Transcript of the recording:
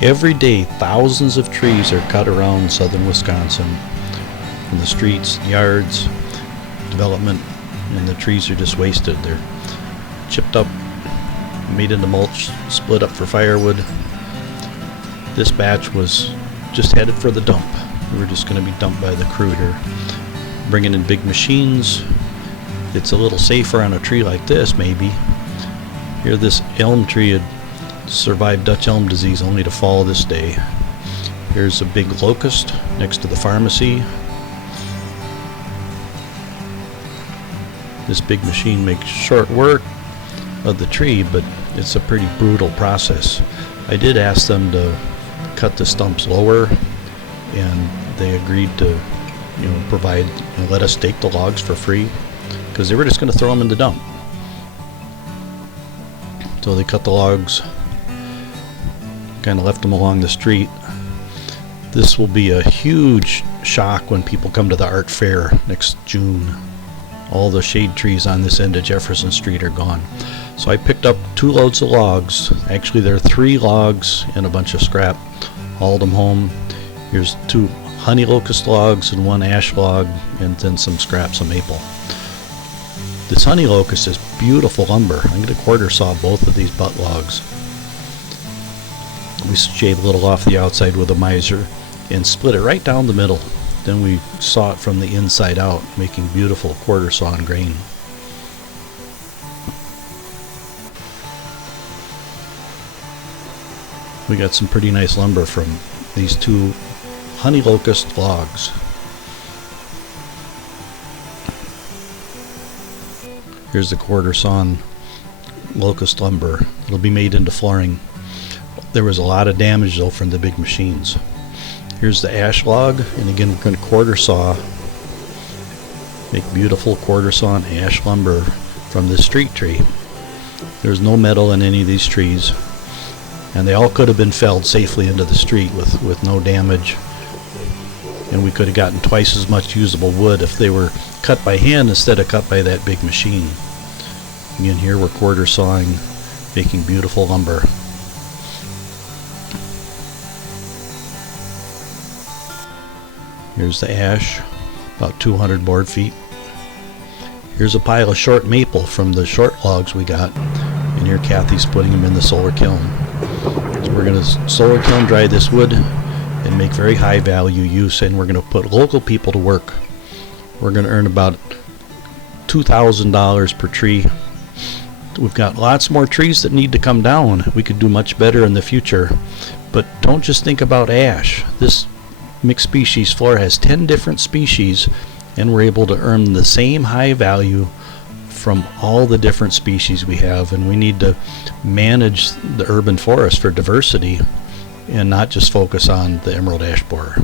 Every day, thousands of trees are cut around southern Wisconsin, in the streets, yards, development, and the trees are just wasted. They're chipped up, made into mulch, split up for firewood. This batch was just headed for the dump. We were just going to be dumped by the crew here. Bringing in big machines. It's a little safer on a tree like this, maybe. Here, this elm tree had survived Dutch elm disease only to fall this day. Here's a big locust next to the pharmacy. This big machine makes short work of the tree, but it's a pretty brutal process. I did ask them to cut the stumps lower, and they agreed to, provide, let us take the logs for free, because they were just going to throw them in the dump. So they cut the logs, kind of left them along the street. This will be a huge shock when people come to the art fair next June. All the shade trees on this end of Jefferson Street are gone. So I picked up 2 loads of logs. Actually, there are 3 logs and a bunch of scrap. Hauled them home. Here's 2 honey locust logs and 1 ash log, and then some scrap, some maple. This honey locust is beautiful lumber. I'm going to quarter saw both of these butt logs. We shaved a little off the outside with a miser and split it right down the middle. Then we saw it from the inside out, making beautiful quarter sawn grain. We got some pretty nice lumber from these 2 honey locust logs. Here's the quarter sawn locust lumber. It'll be made into flooring. There was a lot of damage though from the big machines. Here's the ash log, and again we're going to quarter saw, make beautiful quarter sawn ash lumber from this street tree. There's no metal in any of these trees, and they all could have been felled safely into the street with no damage, and we could have gotten twice as much usable wood if they were cut by hand instead of cut by that big machine. Again, here we're quarter sawing, making beautiful lumber. Here's the ash, about 200 board feet. Here's a pile of short maple from the short logs we got, and here Kathy's putting them in the solar kiln. So we're going to solar kiln dry this wood and make very high value use, and we're going to put local people to work. We're going to earn about $2,000 per tree. We've got lots more trees that need to come down. We could do much better in the future, but don't just think about ash. This mixed species floor has 10 different species, and we're able to earn the same high value from all the different species we have, and we need to manage the urban forest for diversity and not just focus on the emerald ash borer.